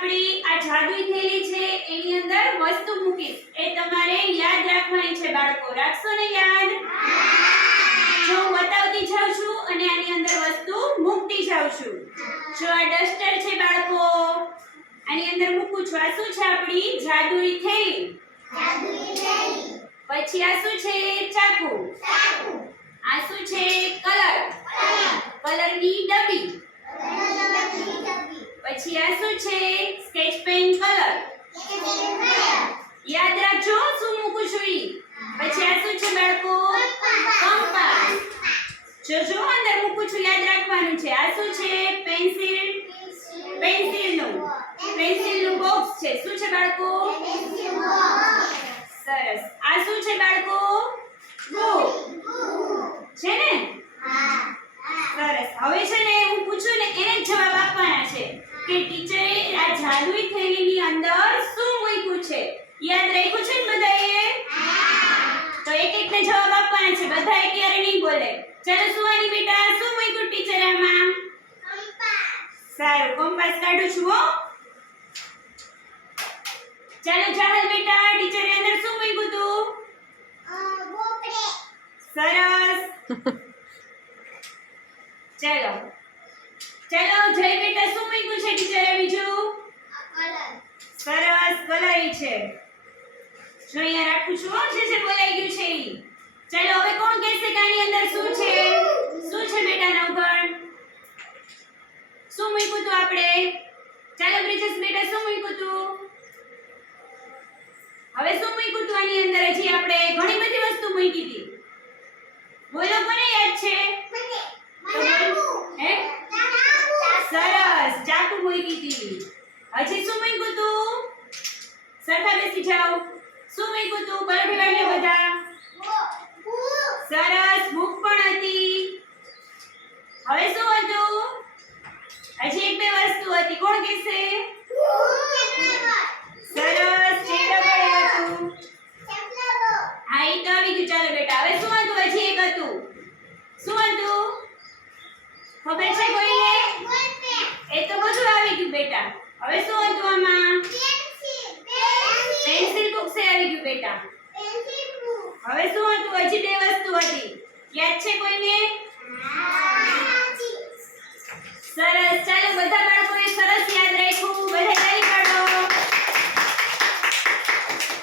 આપણી આ જાદુઈ થેલી છે એની અંદર વસ્તુ મૂકીશ એ તમારે યાદ રાખવાની છે બાળકો રાખશો ને યાદ જો હું બતાવતી જાઉં છું અને આની અંદર વસ્તુ મૂકતી જાઉં છું જો આ ડસ્ટર છે બાળકો આની અંદર મૂકું છું આ શું છે આપણી જાદુઈ થેલી પછી આ શું છે ચાકુ આ શું છે કલરની ડબ્બી પછી આ શું છે સ્કેચ પેન કલર યાદ રાખજો શું મૂકું છું ઈ પછી આ શું છે બાળકો કંપાસ જો અંદર મૂકું છું યાદ રાખવાનું છે આ શું છે પેન્સિલનું બોક્સ છે શું છે બાળકો સરસ આ શું છે બાળકો બુક છે ને સરસ હવે છે ને હું પૂછું ને એને જ જવાબ આપવાના છે કે ટીચરે આ જાદુઈ થેલીની અંદર શું મૂક્યું છે યાદ રાખ્યું છે ને બધાએ તો એક એકને જવાબ આપવાના છે બધાએ ક્યારે નહીં બોલે ચાલો સુવાની બેટા શું મૂક્યું ટીચરે આમાં સારું કંપાસ કાઢું છું હો ચાલો ચાહલ બેટા ટીચરે અંદર શું મૂક્યું તું સરસ ચાલો જય બેટા શું મૂક્યું છે ટીચરે બીજું સરસ કલરી છે જો અહીંયા રાખું છું જે બોલાઈ ગયું છે ઈ ચાલો હવે કોણ કહેશે કે આની અંદર શું છે બેટા નવગણ શું મૂક્યું તું આપણે ચાલો બ્રિજેશ બેટા શું મૂક્યું તું હવે શું મૂક્યું તું આની અંદર હજી આપણે ઘણી બધી વસ્તુ મૂકી હતી બોલો કોને યાદ છે સરસ ચાકુ મૂકી હતી હજી શું મૂક્યું તું સરખા બેસી જાઓ શું મૂક્યું તું પલટી વાળીએ બધા સરસ બુક પણ હતી હવે શું હતું હજી એક બે વસ્તુ હતી કોણ કહેશે સરસ ચેકરબોર્ડ હતું હા ઈ તો આવી ગયું ચાલો બેટા હવે શું હતું હજી એક હતું શું હતું ખબર છે કોઈને એ તો બધું આવી ગયું બેટા હવે શું હતું આમાં પેન્સિલ બુક છે આવી ગયું બેટા હવે શું હતું હજી બે વસ્તુ હતી યાદ છે કોઈને સરસ ચાલો બધા બાળકોએ સરસ યાદ